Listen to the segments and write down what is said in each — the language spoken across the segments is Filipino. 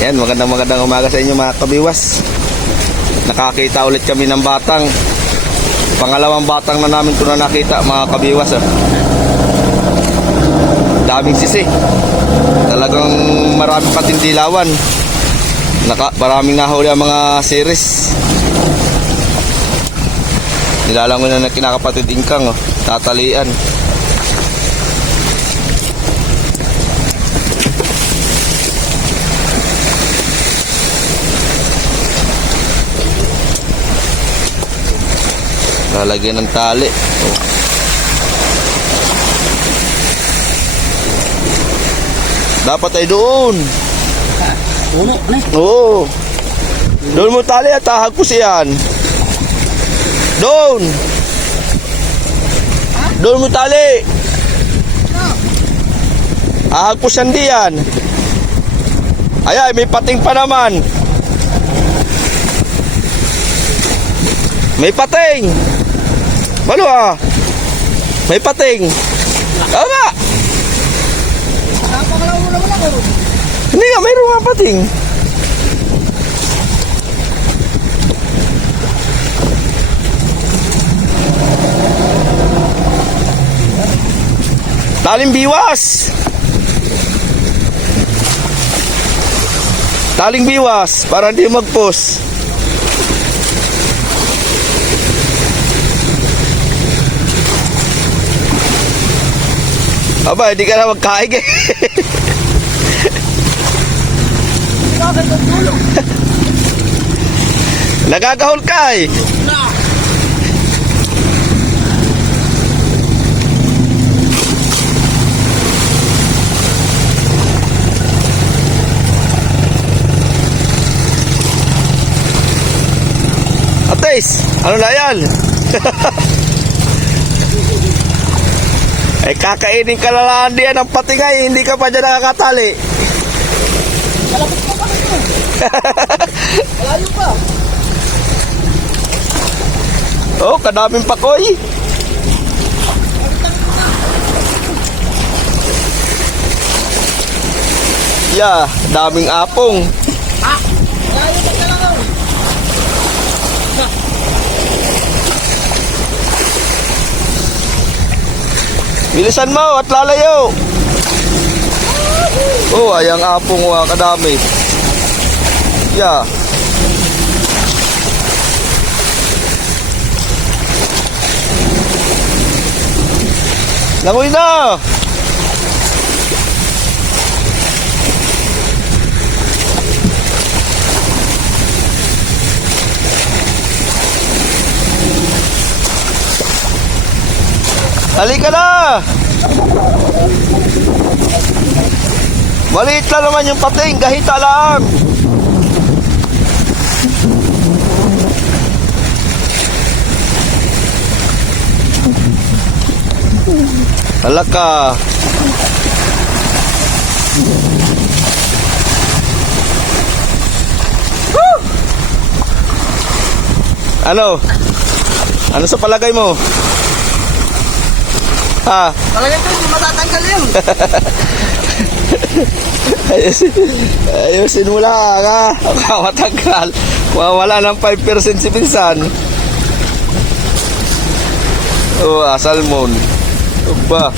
Yan, magandang umaga sa inyo mga kabiwas. Nakakita ulit kami ng batang. Pangalawang batang na namin ito na nakita mga kabiwas. Daming sisi. Talagang maraming patindilawan. Maraming nahuli ang mga series. Nilalangon na kinakapatid ingkang, tatalian. Lalagyan ng tali. Dapat ay doon. Oo. Doon mo tali at ahagpos yan. Doon. Doon mo tali. Ahagpos yan diyan. Ay, may pating pa naman. May pating. Balo may pating. Tama. Hindi nga, mayroon nga pating. Taling biwas. Taling biwas para hindi magpos. Aba, hindi ka na magkaig eh. Nagagahol ka eh. Ates, ano na yan? Eh, kakainin ka na lang diyan ng patingay, hindi ka pa dyan nakakatali. Malapit pa kami ito. Malayo pa. Oh, kadaming pakoy. Yeah, daming apong. Malayo pa talaga. Bilisan mo at lalayo. Oh, ayang apong kadami. Yeah. Langoy na. Halika na. Maliit lang naman yung pating, gahita lang. Halaka. Ano? Ano sa palagay mo? Ha? Talaga ito, hindi matatanggal yun. Ayusin mo lang ha. Matagal. Wala ng 5% si Pinsan. Oh, salmon. Ba?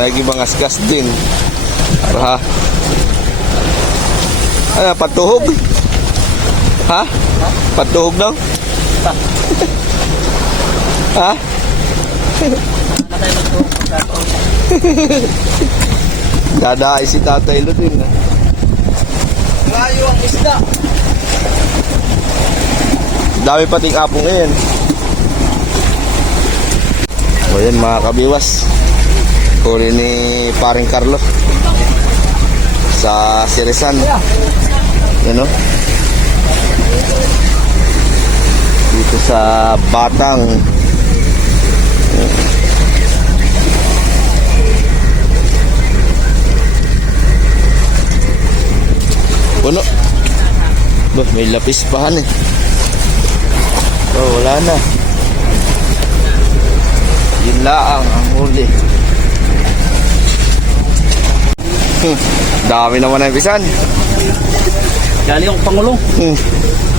Lagi bangasgas din. Ha? Ano, patuhog? Ha? Patuhog daw? Ha? Dadaay si Tatay Lo din. Malayo ang isda. Dami pating apong ngayon. O yan mga kabiwas. Huli ni paring Carlo sa Sirisan. Yan o. Dito sa Batang. Puno. Bah, may lapis pahan eh. Oh, wala na. Yun laang ang huli. Dami naman ang pisan. Galing yung Pangulo.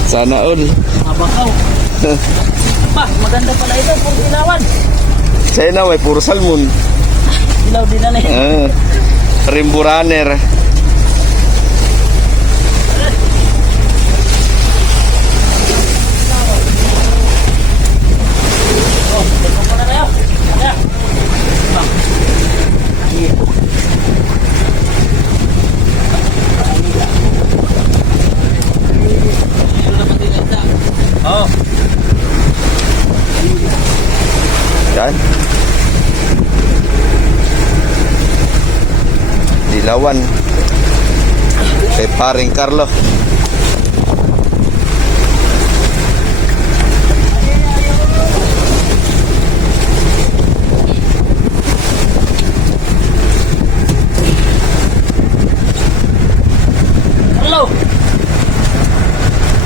Sana all. Mabakaw. Pa, maganda pala ito. Puro ilawan. Sa'yo na, may puro salmon. Ilaw din na Rainbow runner. Oh, ito muna tayo. Kaya. Oh. Yan. Dilawan. Kay paring Carlo. Hello.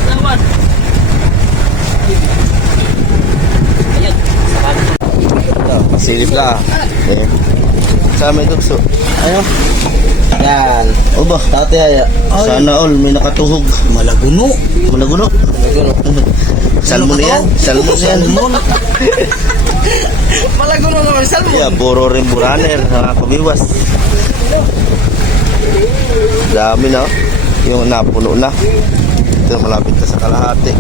Lawan. Ayun. Silip ka. Okay. Sa may tukso. Ayun. Yan. O ba? Dati ay. Sana all may nakatuhog. Malaguno. Malaguno. Salmon yan. Salmon yan. Malaguno naman salmon. Yeah, puro rainbow runner. Nakakabiwas. Dami na. Yung napuno na. Ito malapit na sa kalahati.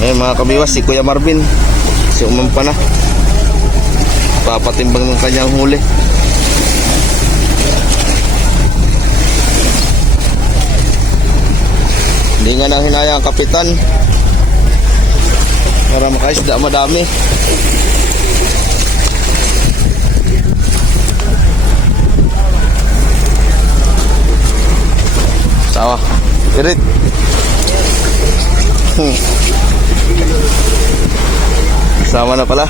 Ngayon mga kabiwas, si Kuya Marvin. Si umampa na. Papatimbang ng kanyang huli. Hindi nga nang hinaya ang kapitan para makaisda madami. Sawa, irit. Sama na pala.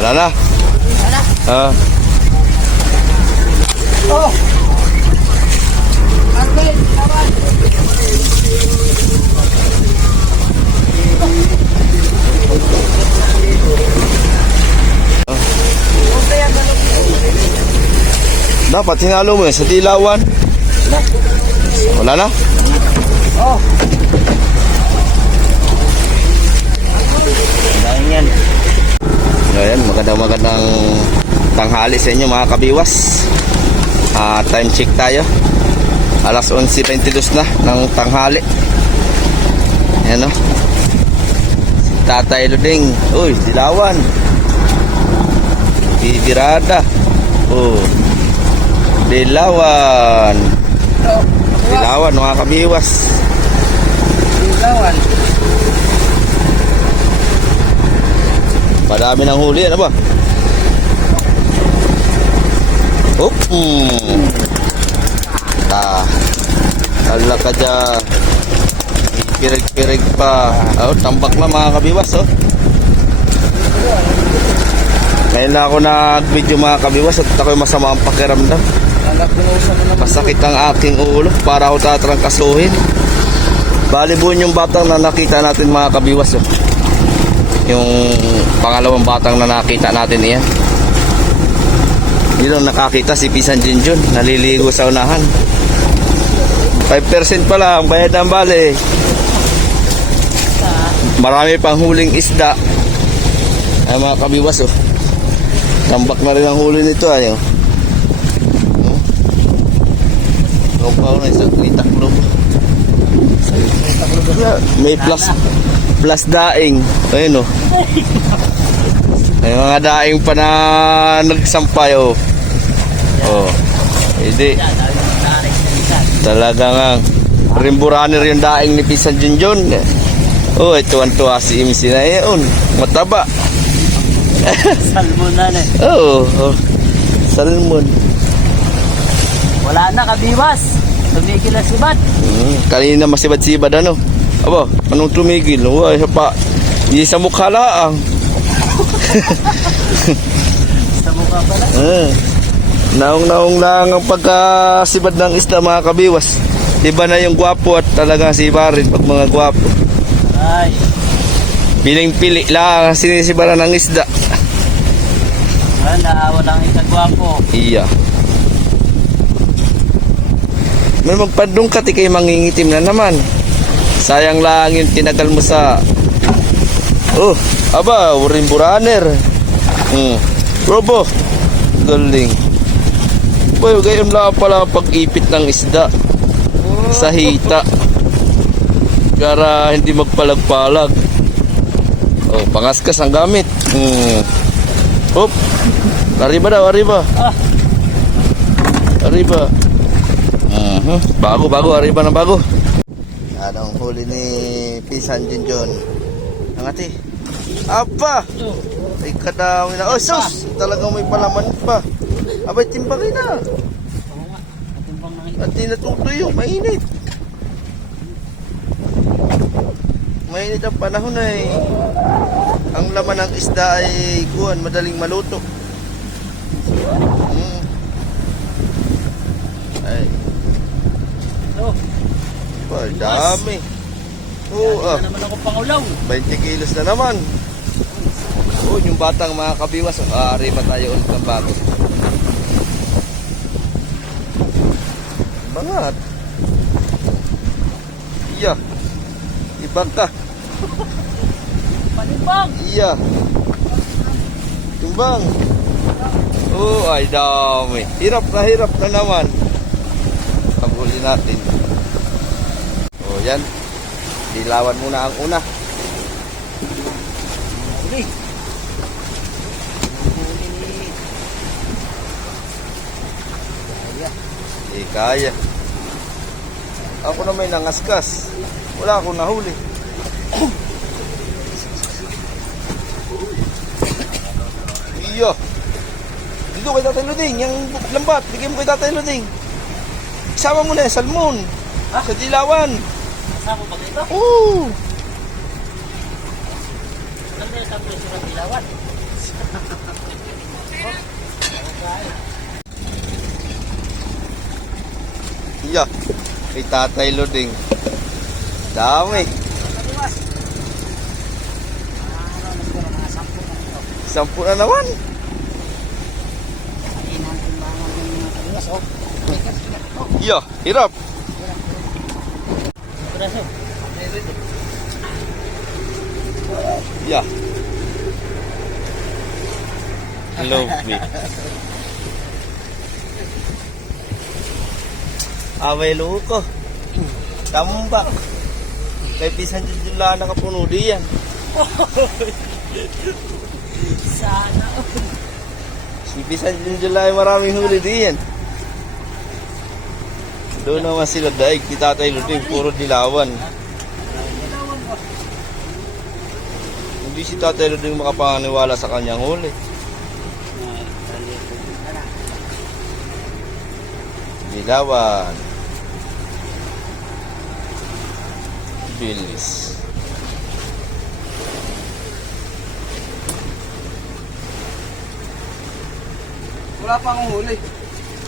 Wala na. Ah. Oh. Dapat sinalo mo sa dilawan. Wala na? Oh. Dahil yan. Ayan, magandang tanghali sa inyo mga kabiwas. Time check tayo. Alas 11:22 na ng tanghali. Ayan o. Tatay Luding. Uy, dilawan. Bibirada. Oh. Dilawan. Dilawan mga kabiwas. Ilawan. Madami ng huli. Ano ba? Oh. Ala ka dyan. Pirig-pirig pa. Oh, tambak na mga kabiwas. Oh. Ngayon na ako nag-video mga kabiwas at ako'y masama ang pakiramdam. Masakit ang aking ulo para ako tatrangkasuhin. Balibuin yung batang na nakita natin mga kabiwas. Oh. Yung pangalawang batang na nakita natin iyan. Yun ang nakakita si Pisan Junjun. Naliligo sa unahan. 5% pa lang. Bayad ang bale. Marami pang huling isda. Ay mga kabiwas oh. Tambak na rin ang huli nito ay oh. Lupaw na isa. Itaklo. May plus daing. Ayun oh. May mga daing pa na nagsampay oh. Oh. Hindi. Talaga nga. Rainbow runner yung daing ni Pisan Junjun. Oh, tuwan-tuwa si MC na yun. Mataba. Salmon na na. Oh, oh. Salmon. Wala na kabiwas. Tumigil na si Bad. Kanina masibad-sibad ano. Aba, anong tumigil? Uy, pa. Di sa mukha laang. Sa mukha pala. Naong-naong lang ang pagkasibad ng isda mga kabiwas. Iba na yung gwapo at talagang siba rin pag mga gwapo. Ay. Piling-pili lang sinisibaran ng isda. Wala, walang ikagwapo. Iya. May magpadung ka, ti kayo mangingitim na naman. Sayang lang yung tinagal mo sa... Oh, aba, urin buraner. Robo. Galing. Boy, gayon lang pala pag-ipit ng isda sa hita. Para hindi magpalag-palag. Oh, pangaskas ang gamit. Hop. Arriba daw, arriba. Arriba. Bago, arriba na bago. Anong huli ni Pisan Junjun? Ang ati. Apa? Ay kadami na. Oh, sus! Talagang may palaman pa. Abay, timbangin na. Oo nga. Katimbang na ito. At tinatutoy yung mainit. Mainit ang panahon ay ang laman ng isda ay kuwan, madaling maluto. Ay, Ito. ay dami. Oo, Lagi na naman ako pangulaw. 20 kilos na naman. Oo, yung batang mga kabiwas, arriba tayo ulit ng bago. Bangat. Iya. Ibang ka. Panimbang. Iya. Tumbang. Oh, ay dami. Hirap na naman. Paguli natin. Oh, yan. Dilawan muna ang una. Huli. Di kaya. Ako na may nangaskas. Wala akong nahuli. Iyo. Dito kay Tatay Luding, yung lambat. Bigyan mo kay Tatay Luding. Isama mo na yung salmon. Sa dilawan. Kasama ba ito? Oo. Ano na sa presyo ng dilawan? Iya. Kay Tatay Luding. Dami. Katiwas. Nagkaroon mga 10 na ito. 10 na naman. Sabihin natin mga katiwas. Oh. Iya, hirap. Braso. Iya. Love me. Away luko. Tambak. Kay Pisan Junjun nakapuno diyan. Sana. Si Pisan Junjun ay maraming huli diyan. Doon naman sila daig. Si Tatay Luding, puro dilawan. Hindi si Tatay Luding makapaniwala sa kanyang huli. Dilawan. Bilis. Wala pa akong huli.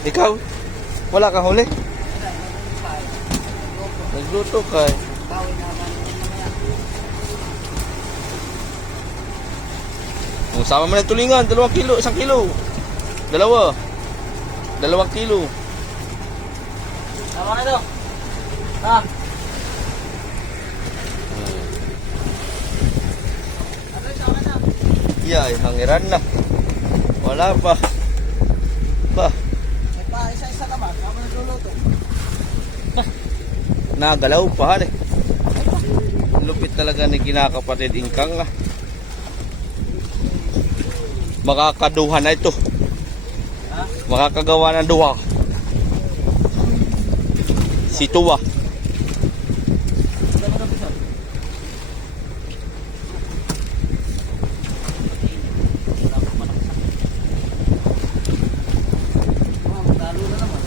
Ikaw? Wala kang huli? Nagluto ka eh. Bawin naman. Sama mo na yung tulingan, 2 kilo, 1 kilo. 2 kilo. Tama na ito. Ha? Ano ito? Ano na? Yeah, hangiran na. Wala pa. Ba, May pa isa-isa ka ba? Tama na luluto. nagalaw pa eh. Lupit talaga ni kinakapatid Ingkang ah. Makakaduha na ito. Ha? Makakagawa ng duha. Si Tuwa. Tama na piso. Talo na naman.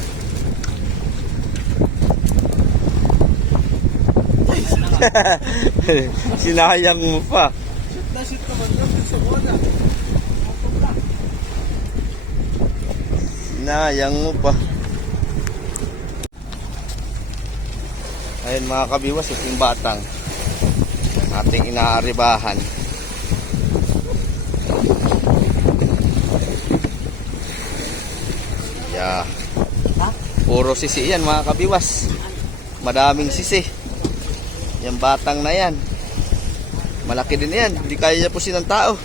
Sinayang mo pa. Shoot naman yun. Sa bola. Sinayang mo pa. Ayun mga kabiwas, yung batang ating inaaribahan. Yeah. Ha? Puro sisi yan mga kabiwas. Madaming sisi. Yung batang na yan. Malaki din yan. Hindi kaya niya pusin ng tao.